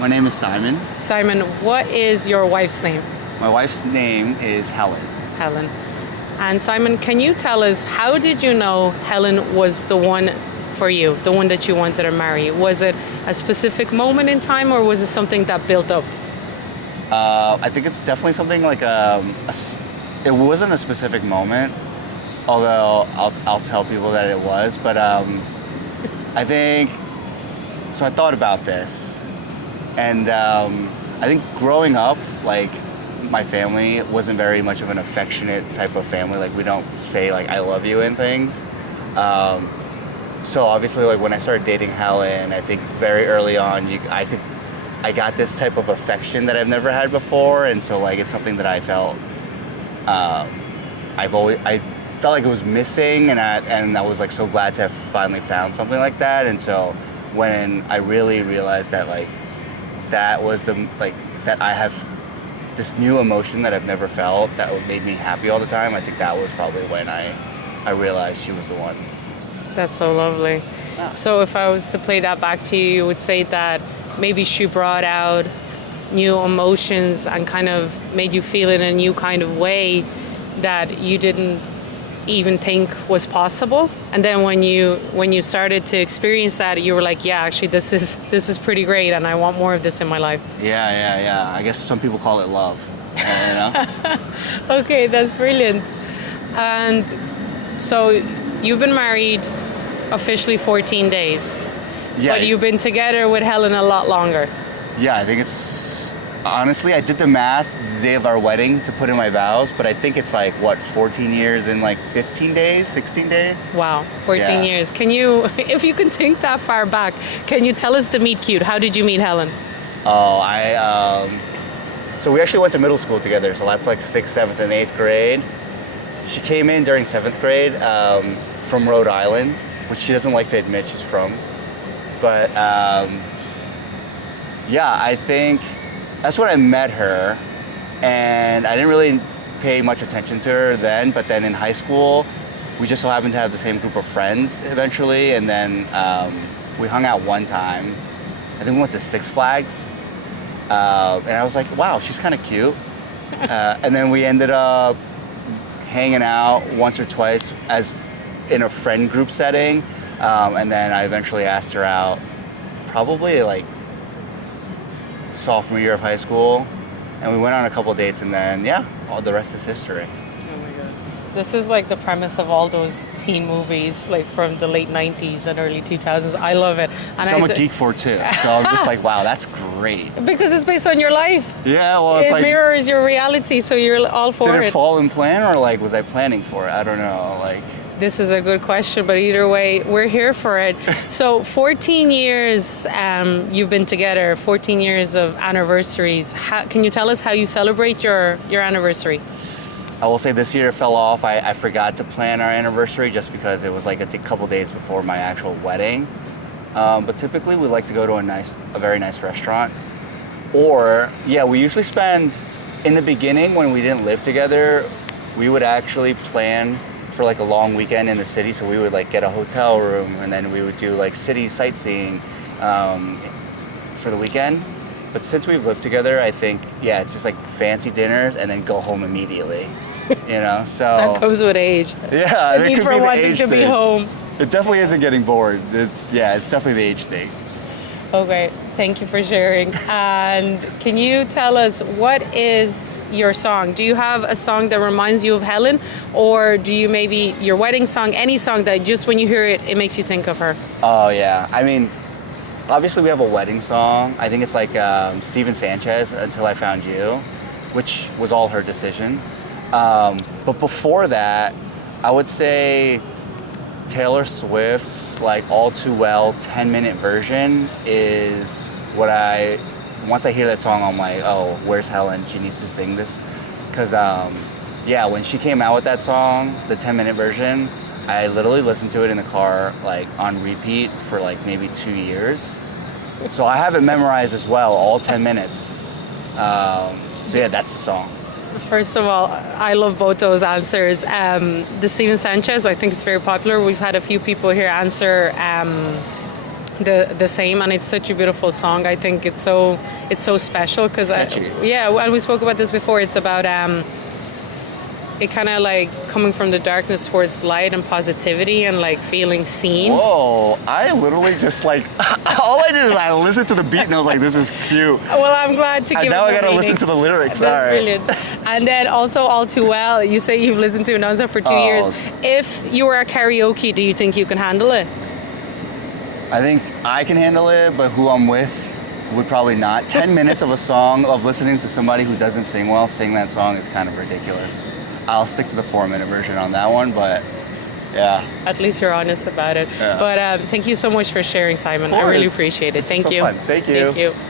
My name is Simon. Simon, what is your wife's name? My wife's name is Helen. Helen. And Simon, can you tell us, how did you know Helen was the one for you, the one that you wanted to marry? Was it a specific moment in time, or was it something that built up? I think it's definitely something like it wasn't a specific moment, although I'll tell people that it was. But I think, so I thought about this, and I think growing up, like, my family wasn't very much of an affectionate type of family. Like, we don't say like I love you and things. So obviously, like, when I started dating Helen, I think very early on, I got this type of affection that I've never had before, and so like it's something that I felt I felt like it was missing, and I was like so glad to have finally found something like that. And so when I really realized that like that was that I have this new emotion that I've never felt that made me happy all the time, I think that was probably when I realized she was the one. That's so lovely. Yeah. So if I was to play that back to you, you would say that maybe she brought out new emotions and kind of made you feel in a new kind of way that you didn't even think was possible. And then when you started to experience that, you were like, yeah, actually this is pretty great, and I want more of this in my life. Yeah. I guess some people call it love. You know? Okay, that's brilliant. And so you've been married officially 14 days. Yeah. But you've been together with Helen a lot longer. Yeah, I think it's, honestly, I did the math the day of our wedding to put in my vows, but I think it's like, what, 14 years in like 15 days, 16 days? Wow, 14 years. Can you, if you can think that far back, can you tell us the meet cute? How did you meet Helen? Oh, so we actually went to middle school together, so that's like 6th, 7th, and 8th grade. She came in during 7th grade from Rhode Island, which she doesn't like to admit she's from. But yeah, I think that's when I met her, and I didn't really pay much attention to her then, but then in high school, we just so happened to have the same group of friends eventually, and then we hung out one time. I think we went to Six Flags, and I was like, wow, she's kind of cute. And then we ended up hanging out once or twice as in a friend group setting. And then I eventually asked her out probably like sophomore year of high school, and we went on a couple of dates, and then all the rest is history. Oh my God. This is like the premise of all those teen movies, like from the late 90s and early 2000s. I love it. And I'm a geek for too, so I'm just like, wow, that's great. Because it's based on your life. Yeah, well, it's it like, mirrors your reality, so you're all for it. did it fall in plan, or like was I planning for it? I don't know, like. This is a good question, but either way, we're here for it. So 14 years you've been together, 14 years of anniversaries. Can you tell us how you celebrate your anniversary? I will say this year it fell off. I forgot to plan our anniversary just because it was like a couple days before my actual wedding. But typically we like to go to a very nice restaurant. Or, we usually spend, in the beginning when we didn't live together, we would actually plan for like a long weekend in the city, so we would like get a hotel room, and then we would do like city sightseeing for the weekend. But since we've lived together, I think it's just like fancy dinners and then go home immediately. You know, so that comes with age. Yeah, the need for wanting to be home. It definitely isn't getting bored. It's definitely the age thing. Okay, thank you for sharing. And can you tell us, what is your song? Do you have a song that reminds you of Helen, or do you maybe your wedding song, any song that just when you hear it, it makes you think of her? Oh yeah, I mean, obviously we have a wedding song. I think it's like Steven Sanchez, Until I Found You, which was all her decision. But before that, I would say Taylor Swift's like All Too Well 10-minute version is what once I hear that song, I'm like, oh, where's Helen? She needs to sing this. Because, when she came out with that song, the 10-minute version, I literally listened to it in the car, like, on repeat for, like, maybe 2 years. So I have it memorized as well, all 10 minutes. That's the song. First of all, I love both those answers. The Steven Sanchez, I think it's very popular. We've had a few people here answer the same, and it's such a beautiful song. I think it's so special because Catchy. and we spoke about this before. It's about it kind of like coming from the darkness towards light and positivity and like feeling seen. Whoa, I literally just like, all I did is I listened to the beat and I was like, this is cute. Well, I'm glad to give And it now I the gotta meaning. listen to the lyrics. That's All right. brilliant. And then also All Too Well, you say you've listened to it nonstop for 2 years. If you were at karaoke, do you think you can handle it? I think I can handle it, but who I'm with would probably not. 10 minutes of a song of listening to somebody who doesn't sing well sing that song is kind of ridiculous. I'll stick to the 4-minute version on that one, but yeah. At least you're honest about it. Yeah. But thank you so much for sharing, Simon. I really appreciate it. This is Thank so you. fun. Thank you. Thank you.